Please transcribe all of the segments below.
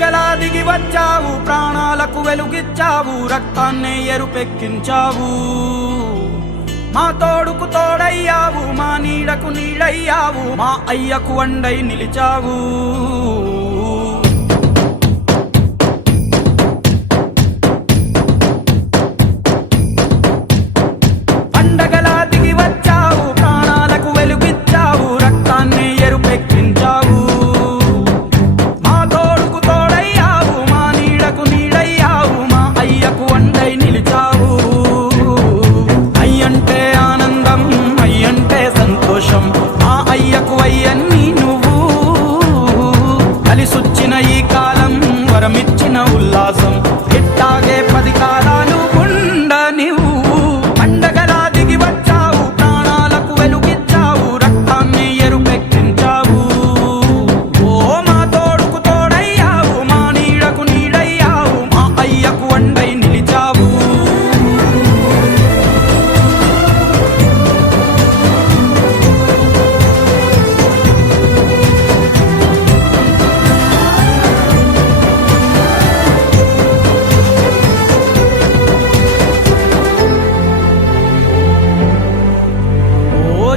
పండగలా దిగి వచ్చావు, ప్రాణాలకు వెలుగిచ్చావు, రక్తాన్నే ఎరుపెక్కించావు. మా తోడుకు తోడయ్యావు, మా నీడకు నీడయ్యావు, మా అయ్యకు వండై నిలిచావు. పండగలా దిగి వచ్చావు, ప్రాణాలకు వెలుగిచ్చావు, రక్తాన్నే ఎరుపెక్కించావు. మా తోడుకు తోడయ్యావు, మా నీడకు నీడయ్యావు, మా అయ్యకు వండై నిలిచావు. అయ్యంటే ఆనందం, అయ్యంటే సంతోషం, మా అయ్యకు అయ్యన్ని నువ్వు. కలిసొచ్చిన ఈ కాలం వరమిచ్చిన ఉల్లాసం, ఇట్టాగే 10 కాలాలు ఉండనివ్వు. పండగలా దిగి వచ్చావు, ప్రాణాలకు వెలుగిచ్చావు, రక్తాన్ని ఎరుపెక్కించావు. ఓ మా తోడుకు తోడయ్యావు, మా నీడకు నీడయ్యావు, మా అయ్యకు వండై నిలిచావు.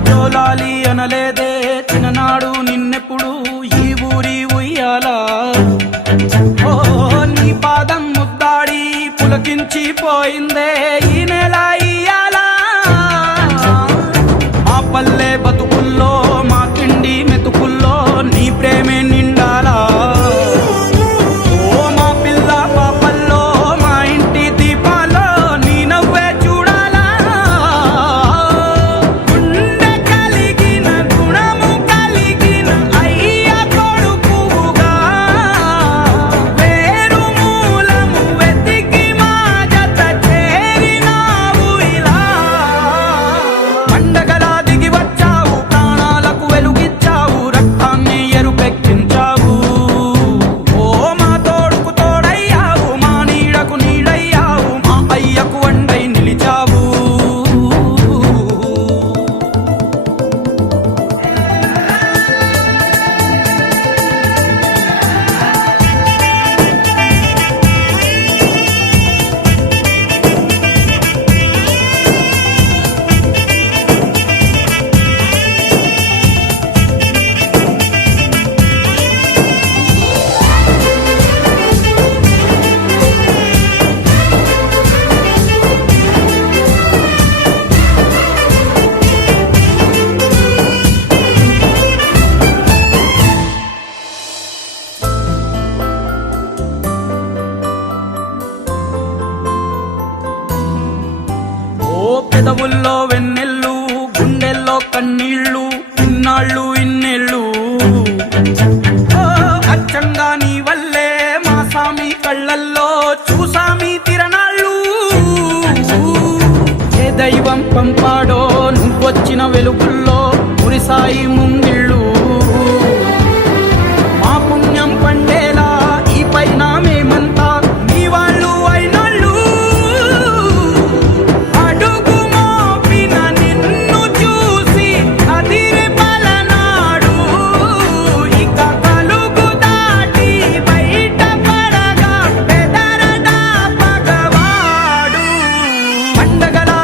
జోలాలి అనలేదే చిన్ననాడు నిన్నెప్పుడు ఈ ఊరి ఉయ్యాలా. ఓ నీ పాదం ముద్దాడి పులకించిపోయిందే ఈ నెల ఇయ్యాలా. మా పల్లె బతుకుల్లో, మా తిండి మెతుకుల్లో నీ ప్రేమే నిండాలా. ఓ మా పిల్ల పాపల్లో, మా ఇంటి దీపాల్లో నీ నవ్వే చూడాలా. గుండె కలిగిన గుణము కలిగిన అయ్య కొడుకుగా, వేరు మూలము వెతికి మా జత చేరినావు ఇలా. పండగలా దిగి వచ్చావు, ప్రాణాలకు వెలుగిచ్చావు, రక్తాన్ని ఎరుపెక్కించావు. ఓ మా తోడుకు తోడయ్యావు, మా నీడకు నీడయ్యావు, మా అయ్యకు వండై నిలిచావు. ఓ పెదవుల్లో వెన్నెల్లు, గుండెల్లో కన్నీళ్ళు, ఇన్నాళ్ళు ఇన్నేళ్ళు. ఓ అచ్చంగా నీ వల్లే మా సామి కళ్ళల్లో చూసామి తిరణాళ్ళు. ఏ దైవం పంపాడో నువ్వొచ్చిన వెలుగుల్లో మురిసాయి ముంగిళ్ళు. మా పుణ్యం పండేలా ఈ పైన మేమంతా నీ వాళ్ళు అయినాళ్ళు. అడుగు మోపిన నిన్ను చూసి అదిరి పలనాడు, ఇక కలుగు దాటి బయట పడగా పెదరడా పగవాడు. పండగలా